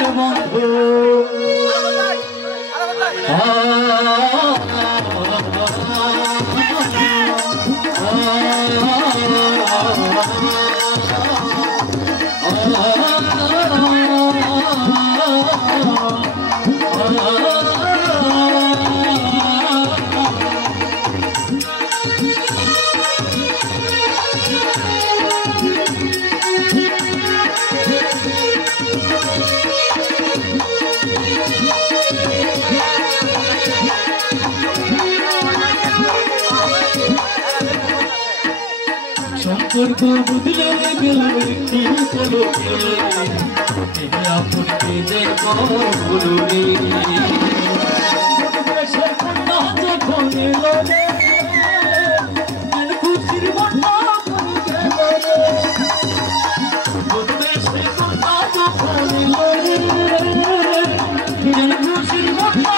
হৃদয়ের বন্ধু সম্পর্ক বুঝলে গেল একটি পলকে আপনকে দেখো বলুনি দেশের কন্যা যখন এলো রে খুশির মন্না দেশের কন্যা যখন এলো রে খুশির মন্না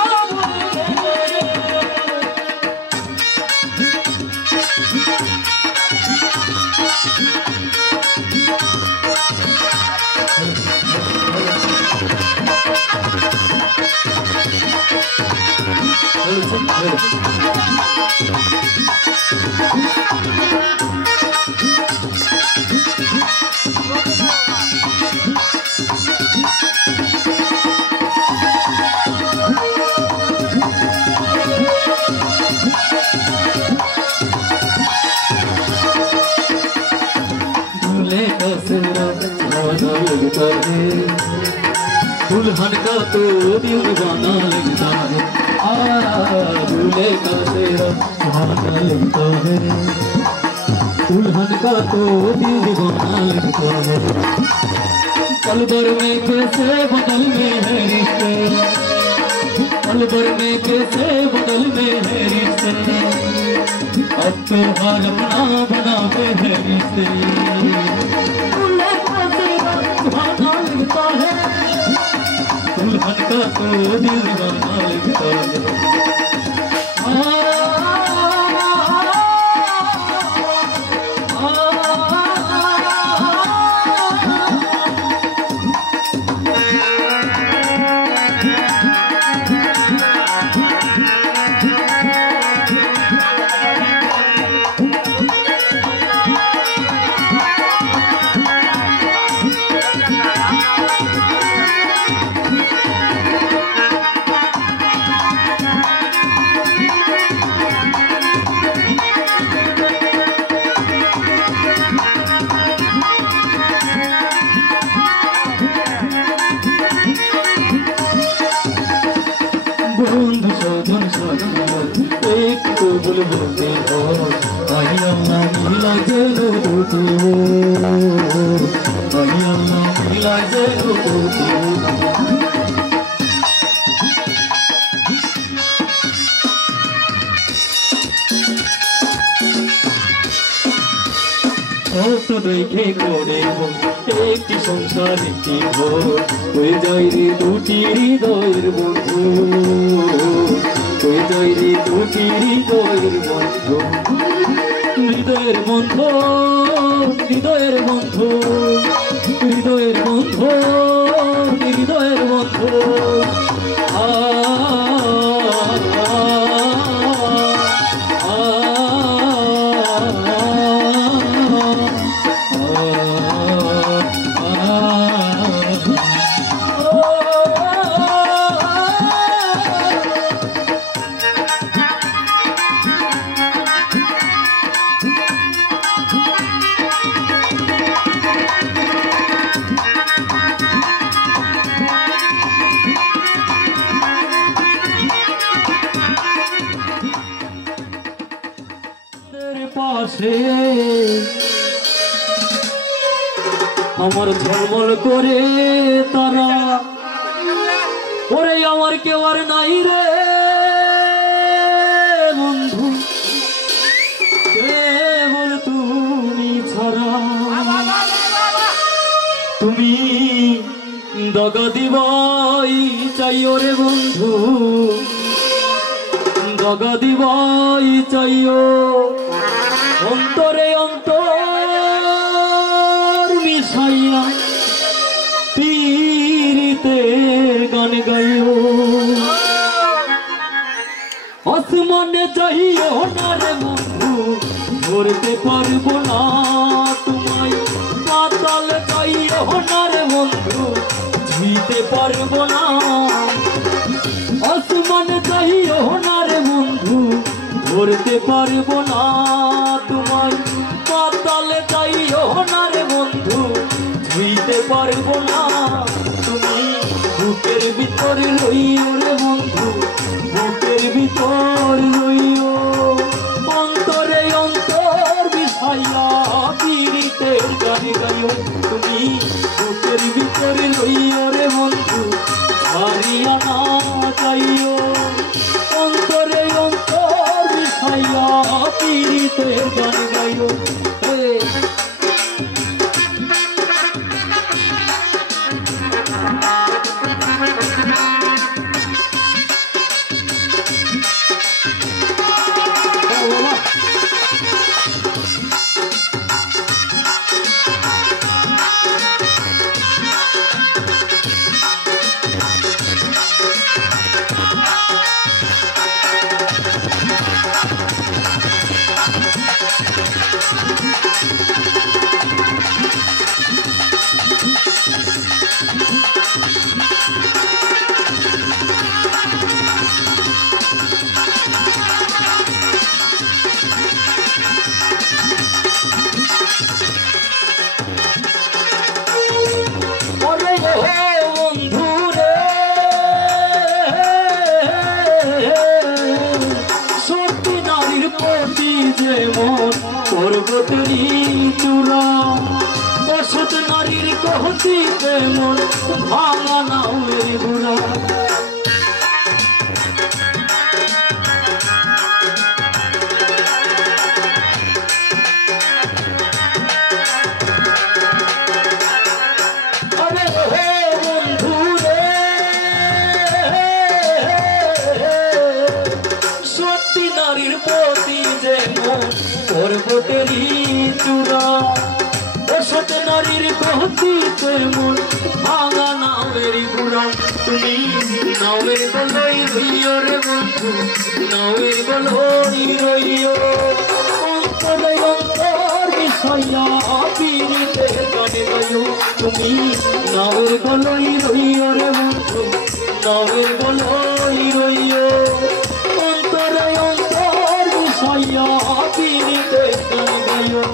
दुल्हन का तो दीवाना लगता है दूल्हे का तेरा सुहाना लगता है दुल्हन का तो दीवाना लगता है पल भर में कैसे बदल में है रिश्ते पल भर में कैसे बदल में है रिश्ते अब तो हर अपना बनाते हैं रिश्ते दुल्हन का तो दीवाना लगता है बंधु साधन साधन एक को बोल बोलते हो आई अल्लाह मिला जलो तो आई अल्लाह मिला जलो तो तो देखे कोने हो एक संसार की हो कोई जायरी दूटी हृदয়ের বন্ধু कोई जायरी दूटी हृदয়ের বন্ধু হৃদয়ের বন্ধু হৃদয়ের বন্ধু হৃদয়ের বন্ধু হৃদয়ের বন্ধু পাশে আমার ঝলমল করে তারা ওরে আমার কেউ আর নাই রে বন্ধু কেবল তুমি ছাড়া তুমি দগা দিবাই চাইও রে বন্ধু দগা দিবাই চাইও অন্তরে অন্তর মিশাইয়া পীরিতে গান গাইও আসমানে যাইও না রে বন্ধু ধরতে পারবো না তোমায় পাতালে যাইও না রে বন্ধু ছুঁইতে পারবো না আসমানে যাইও না রে বন্ধু ধরতে পারবো না তোমায় পাতালে যাইও না রে বন্ধু ছুঁইতে পারবো না তুমি বুকের ভিতরে রইও রে বন্ধু বুকের ভিতর রইও অন্তরে অন্তর বিষাইয়া পীড়িতের গান গাইও তুমি বুকের ভিতরে রইও রে বন্ধু হারিয়া না যাইও অন্তরে অন্তর বিষাইয়া পীড়িতের গান গাইও পর্বতেরই চূড়া বসত নারীর কহতিতে মন ভাঙা নাওয়ের ঘোড়া আরে হে বন্ধু রে সত্যি নারীর প্রতি যে মন পর্বতেরই চূড়া বসত নারীর কহতিতে মন ভাঙা নাওয়ের ঘোড়া তুমি নাওয়ের গলই রইও রে বন্ধু নাওয়ের গলই রইও অন্তরে অন্তর বিষয়া পীড়িতের গান গাইও তুমি নাওয়ের গলই রইও রে বন্ধু নাওয়ের গলই রইও অন্তরে অন্তর বিষয়া পীড়িতের গান গাইও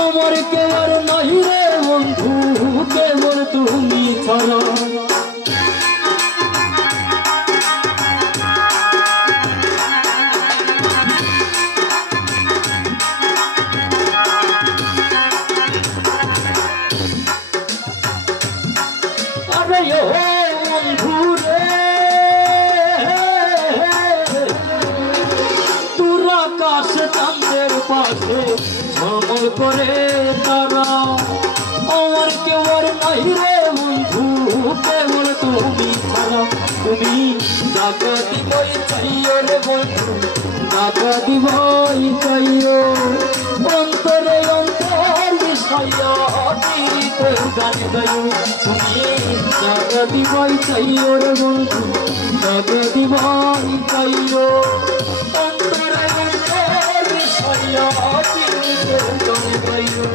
আমার কেবল নাই রে বন্ধু কেবল তুমি ছাড়া আরে বন্ধু রে তোর আকাশ চাঁদের পাশে ঝলমল করে তারা আমার কেবল নাই রে বন্ধু কেবল তুমি ছাড়া তুমি টাকা দিবই চাইও রে বন্ধু টাকা দিবই চাইও অন্তরে অন্তর বিষয়া পীড়িতের গান গাইও তুমি টাকা দিবই চাইও রে বন্ধু টাকা দিবই চাইও অন্তরে অন্তর বিষয়া পীড়িতের গান গাইও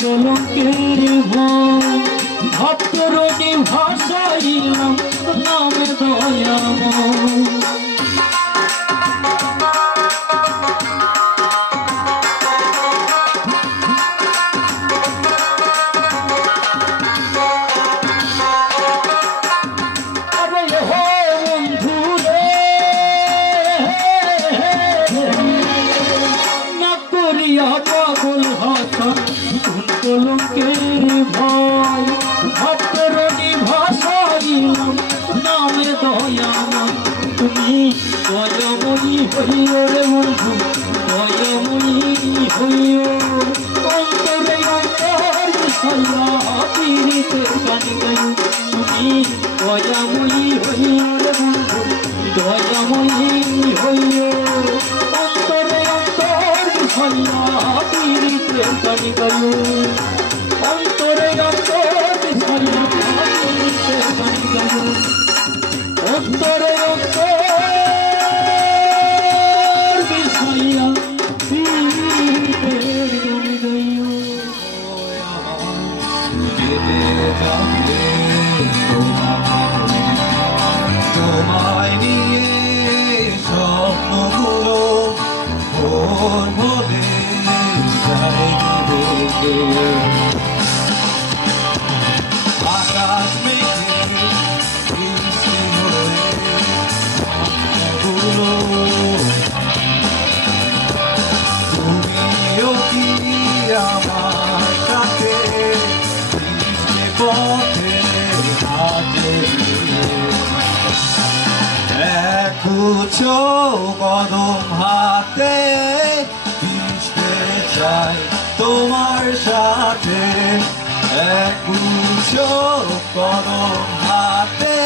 কলঙ্কের ভয় ভক্তরোগী ভাসাইলাম নামে দয়াময় পাগল হাসান কলঙ্কের ভয় ভক্তরণী ভাসাইলাম নামে দয়াময় তুমি দয়াময়ী হইও রে বন্ধু দয়াময়ী হইও অন্তরে অন্তর মিশাইয়া পীড়িতের গান গাইও তুমি দয়াময়ী হইও রে বন্ধু দয়াময়ী হইও অন্তরে অন্তর মিশাইয়া পীড়িতের গান গাইও অন্তরে অন্তর মিশাইয়া পীড়িতের গান গাইও অন্তরে অন্তর মিশাইয়া পীড়িতের গান গাইও তোমায় নিয়ে স্বপ্নগুলো ভোর ভোরে আকাশ মেঘে বৃষ্টি হয়ে গুলো তুমিও কি আমার সাথে বৃষ্টি পথে হাতে একগুছো কদম হাতে ভিজতে চাই তোমার সাথে একগুছো কদম হাতে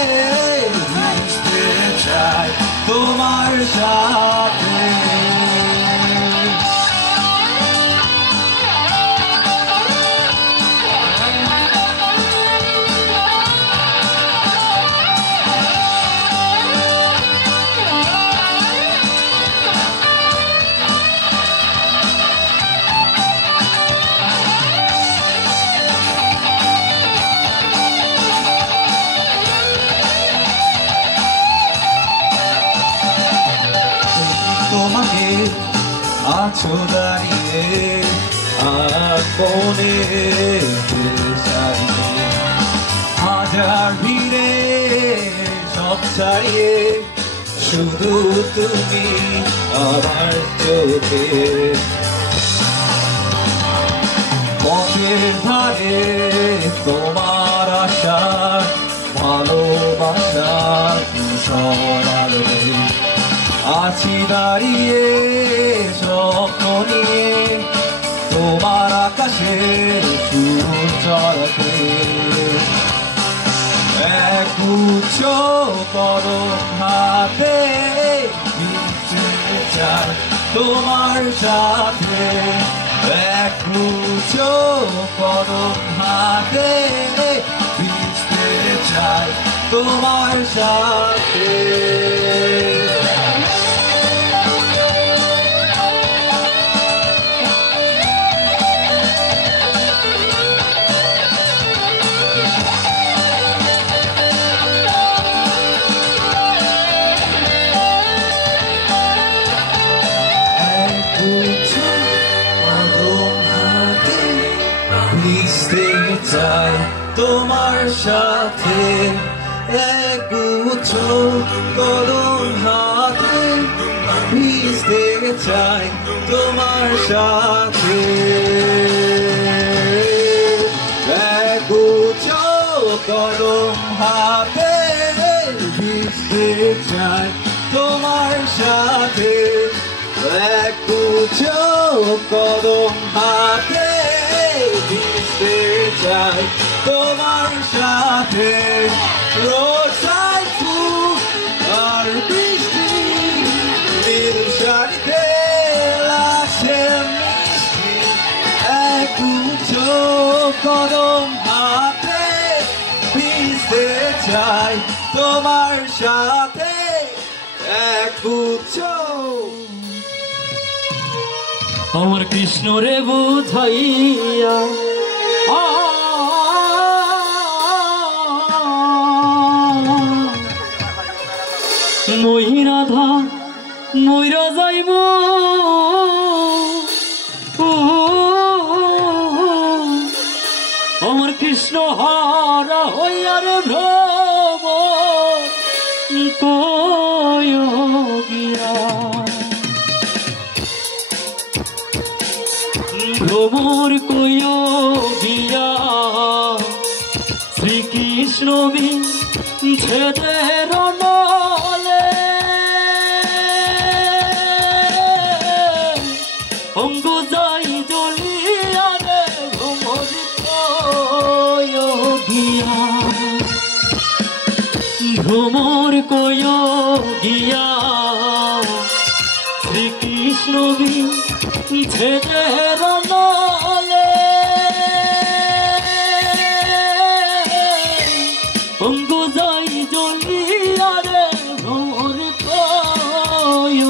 ভিজতে চাই তোমার সাথে তোমাকে আছো দাঁড়িয়ে আর মনে সারিয়ে হাজার ভিড়ে সব ছাড়িয়ে শুধু তুমি আমার চোখে পথের ধারে তোমার আশা ভালোবাসার সরালে আছি দাঁড়িয়ে স্বপ্ন নিয়ে তোমার আকাশে সুর চড়াতে একগুচ্ছ কদম হাতে ভিজতে চাই তোমার সাথে একগুচ্ছ কদম হাতে ভিজতে চাই তোমার সাথে ভিজতে চাই তোমার সাথে একগুচ্ছ কদম হাতে ভিজতে চাই তোমার সাথে একগুচ্ছ কদম হাতে ভিজতে চাই তোমার সাথে একগুচ্ছ কদম হাতে ভিজতে চাই তোমার সাথে রোসাই ফুল আর বৃষ্টি নীল শাড়িতে লাগছে মিষ্টি একগুচ্ছ কদম হাতে ভিজতে চাই তোমার সাথে একগুচ্ছ আমার কৃষ্ণ রে বুঝাইয়া মই রাধা মইরা যাইব আমার কৃষ্ণ হারা হইয়ার ভ্রম কয়োগিয়া ভ্রমর কয়োগিয়া শ্রীকৃষ্ণ ছেদের নলে অঙ্গ যাই জ্বলিয়া রে ভ্রমর কয়োগিয়া ভ্রমর কয়োগিয়া শ্রীকৃষ্ণ ছেদের নলে অঙ্গ যাই জ্বলিয়া রে ভ্রমর কয়োগিয়া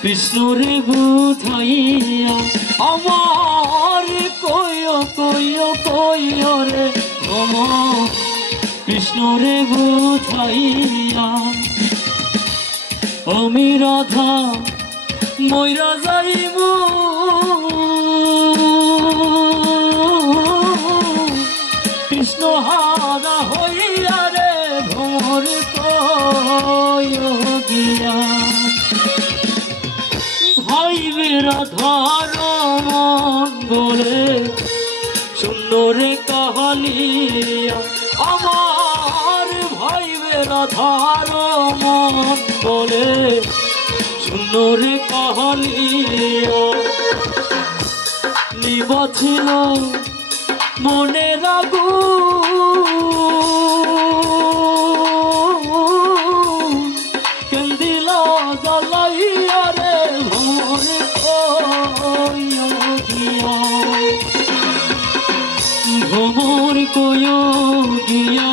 কৃষ্ণ রে বুঝাইয়া আমার কয় রে কৃষ্ণ রে বুঝাইয়া আমি রাধা মইরা যাইব কৃষ্ণ হারা হইয়া রে ভ্রমর কয়োগিয়া ভাইবে রাধার মন বলে সুন্দরে কাহালিয়া আমার ভাইবে রাধার মন বলে সুন্দরে কাহালিয়া নিবাছিল মনে রাগু কেন্দিল জ্বালাইয়া রে ভ্রমর কয়োগিয়া ভ্রমর কয়োগিয়া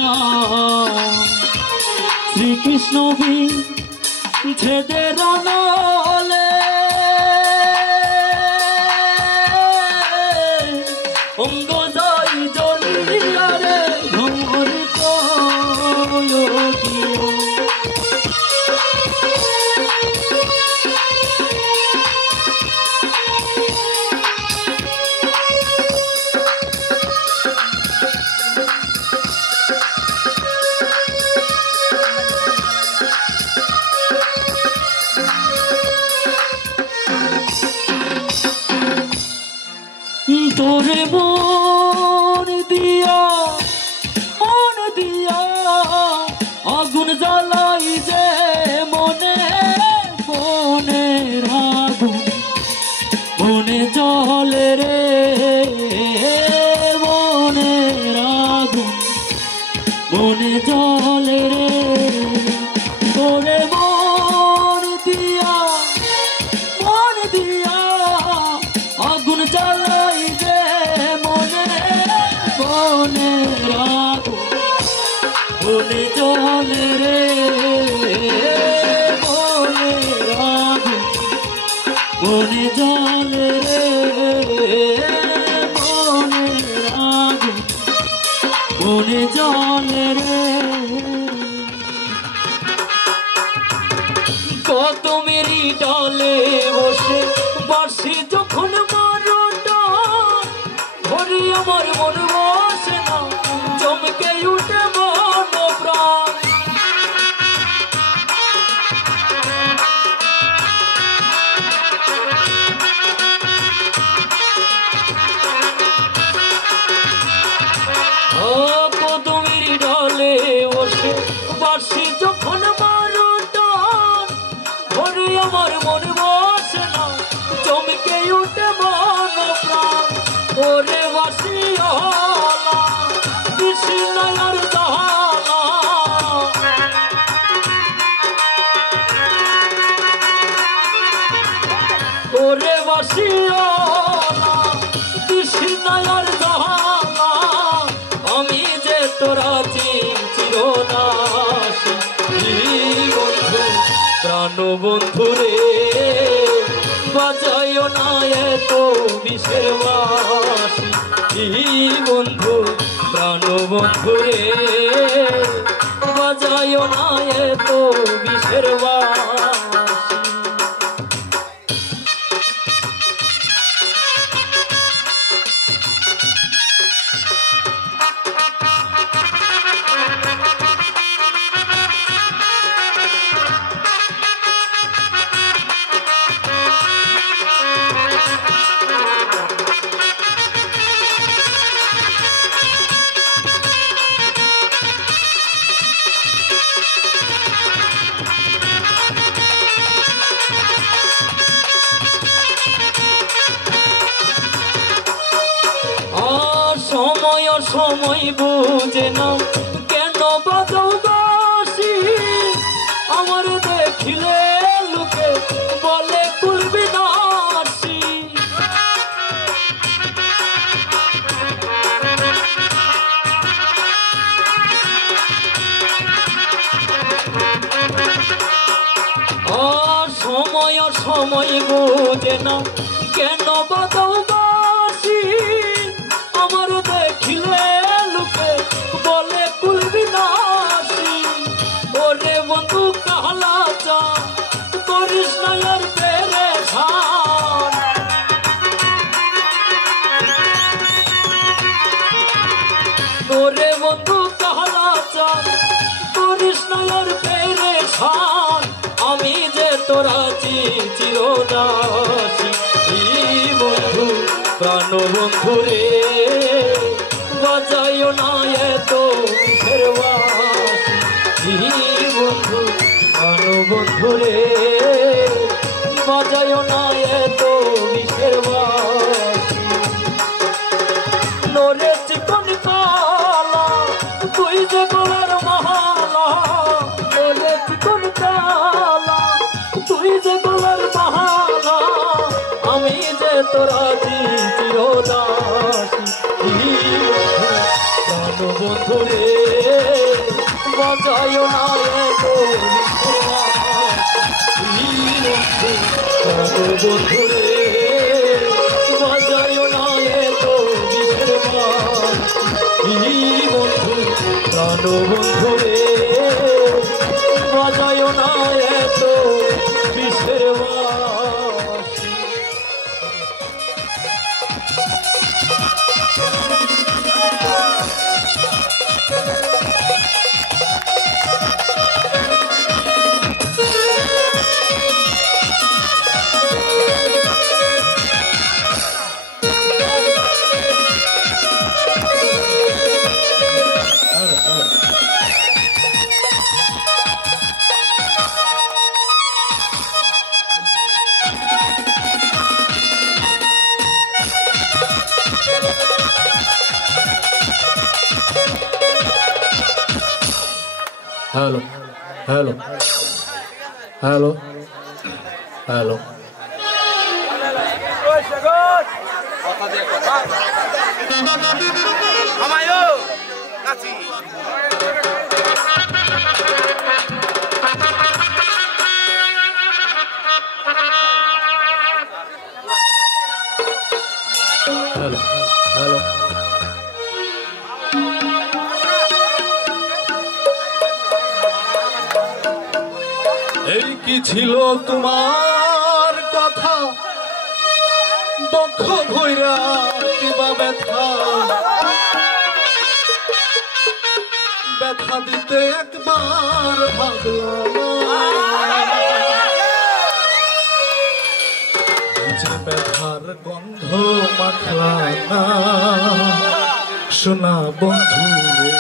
শ্রীকৃষ্ণ ছেদের নলে অঙ্গ যাই জ্বলিয়া রে ভ্রমর কয়োগিয়া তোরে মন দিয়া আগুন জ্বালাই যে মনে মনে আগুন মনে জলে রে মনে আগুন মনে জলে রে তোরে মন দিয়া আগুন জ্বালাই যে মনে মনে আগুন মনে জলে রে মনে আগুন মনে জলে রে মনে আগুন মনে জলে রে কত মেরি ডালে বসে বাঁশি যখন মারোটা ধরি আমার মন বসে না চমকে উঠে মন প্রাণ উঠে মন প্রাণ ওরে বাসিওলা কৃষ্ণার জালা ওরে বাসিওলা কৃষ্ণার জালা আমি যে তোরা চিরদাসী বন্ধু প্রাণ বন্ধু রে বাজাইও না এত বিষের বাঁশি বন্ধু প্রাণ বন্ধু রে বাজাইও না এত বিষের বাঁশি সময় বুঝে না কেন বাজাও বাঁশি আমার দেখিলে লোকে বলে কুলবি নাসি সময় বুঝে না কেন বাজাও বাঁশি আমার দেখিলে লোকে বলে কুলবি নাসি ওরে বন্ধু কাহলা চা করিস না আর পেরে ছান ওরে বন্ধু কাহলা চা করিস না আর পেরে ছান আমি যে তোরা চিরদাসী বন্ধু প্রাণ বন্ধু রে বাজাইও না এত বিষের বাঁশি বন্ধু প্রাণ বন্ধু রে বাজাইও না এত বিষের বাঁশি নরে চিকন কালা তুই যে গলার মহালা নরে চিকন কালা তুই যে গলার মহালা আমি যে তোরা চিরদাসী প্রাণ বন্ধু রে বাজাইও না এত প্রাণ বন্ধু রে বাজাইও না এত বন্ধু প্রাণ বন্ধু রে বাজাইও না এত বিষের বাঁশি hello hello hello hello hello hello এই কি ছিল তোমার কথা দুঃখ ভৈরা দিবা ব্যথা ব্যথা দিতে একবার ভাবলাম যে ব্যথার গন্ধ মাখলা না শোনা বন্ধু রে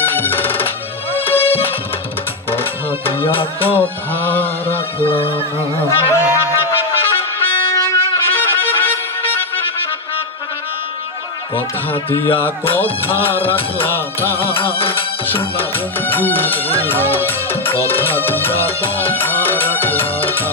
কথা দিয়া কথা রাখলা না কথা দিয়া কথা রাখলা না শোনা বন্ধু কথা দিয়া কথা রাখলা না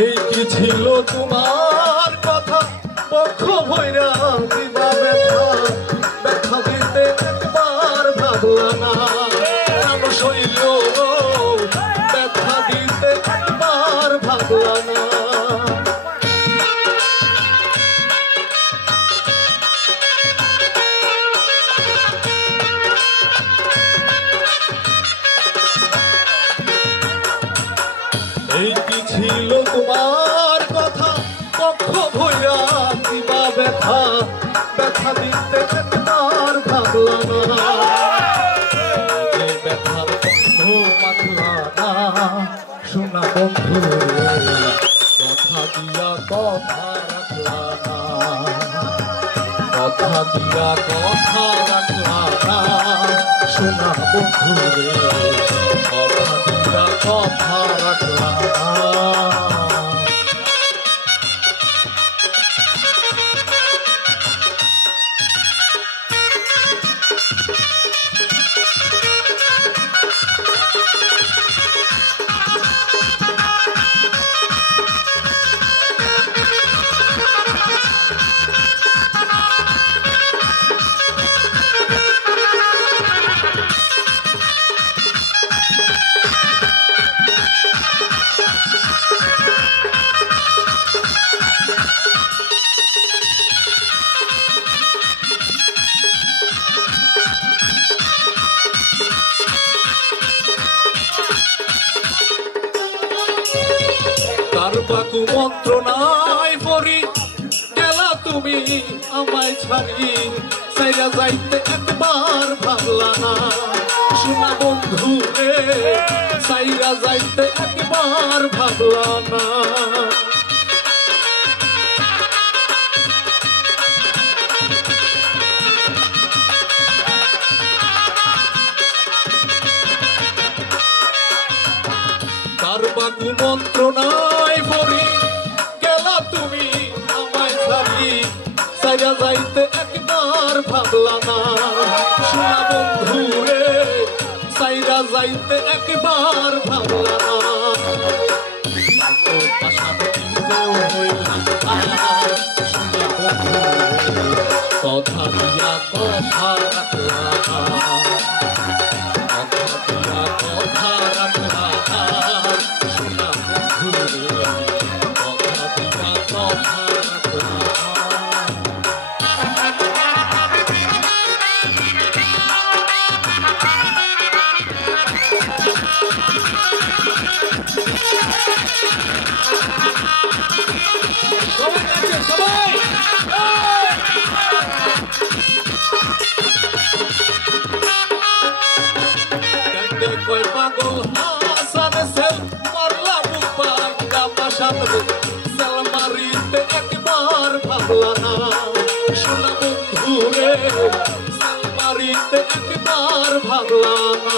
এই কি ছিল তোমার কথা পক্ষ ভৈরা দিবা ব্যথা ব্যথা দিতে একবার ভাবলা না প্রাণ শৈল ব্যথা দিতে একবার ভাবলা না এই কি ছিল তোমার কথা পক্ষ ভৈরা দিবা ব্যথা ব্যথা দিতে একবার ভাবলা না এই ব্যথার বন্ধু মাখলা না শোনা বন্ধু কথা দিয়া কথা রাখলা না কথা দিয়া কথা রাখলা না শোনা বন্ধু কথা দিয়া কথা রাখলা না তার বাকু মন্ত্রণায় পড়ি গেলা তুমি আমায় ছাড়ি সাইরা যাইতে একবার ভাবলা না শোনা বন্ধু রে সাইরা যাইতে একবার ভাবলা না তার বাকু মন্ত্রণায় পড়ি গেলা তুমি আমায় ছাড়ি সাইরা যাইতে একবার ভাবলা না শোনা বন্ধু রে সাইরা যাইতে একবার ভাবলা না কথা দিয়া কথা রাখলা কথা রাখলা শোনা বন্ধু কথা দিয়া কথা রাখলা কই পাগল হাসান সেল মারলা বুপা গামাশান সেল মারিতে একবার ভাবলা না শোনা বন্ধু রে সেল মারিতে একবার ভাবলা না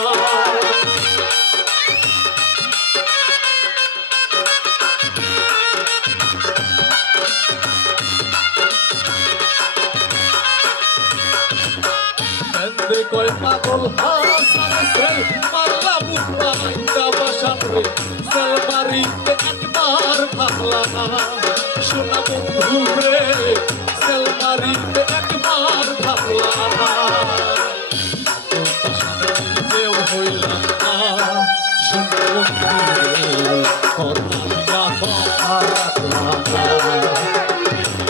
কই পাগল হাসান সেল মারলা বুপা গামাশান সেল মারিতে একবার ভাবলা না শোনা বন্ধু রে সেল মারিতে একবার ভাবলা না কেউ হইলা না শোনা বন্ধু রে কথা দিয়া কথা রাখলা না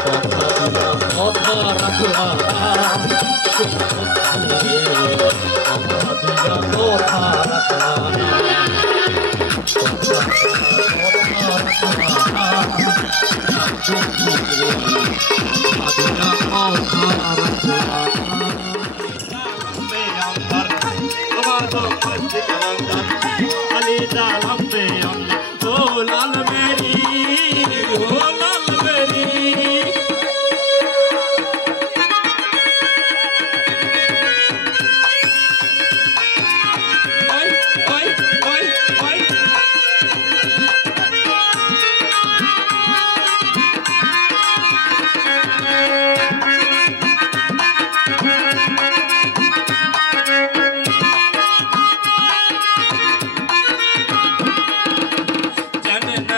কথা দিয়া কথা রাখলা না শোনা বন্ধু রে কথা দিয়া কথা রাখলা আমার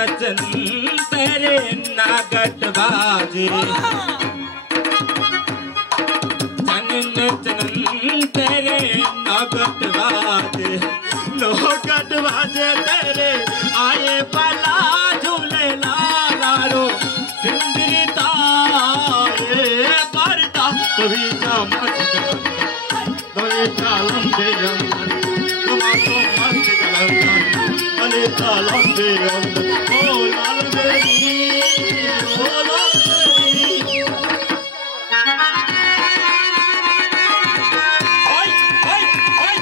नचन तेरे नागट बाजे चन नचन तेरे नागट बाजे नौगट बाजे तेरे आए पला झूले लारो सिंदरी तारे परता कभी चमक दरे चालम दे अंदर तुम्हारो मत जलन अले चालम दे अंदर ओ लाल बेरी ओ लाल बेरी ओय ओय ओय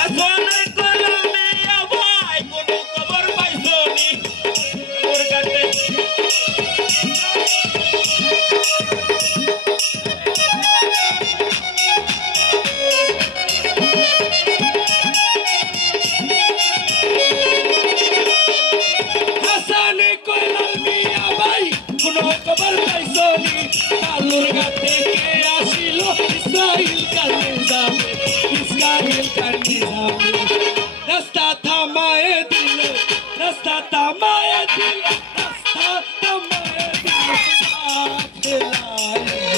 Asone kola इस्राइल का निजाम इस्राइल का निजाम रास्ता थमाए दिल रास्ता थमाए दिल रास्ता थमाए दिल साथ लाए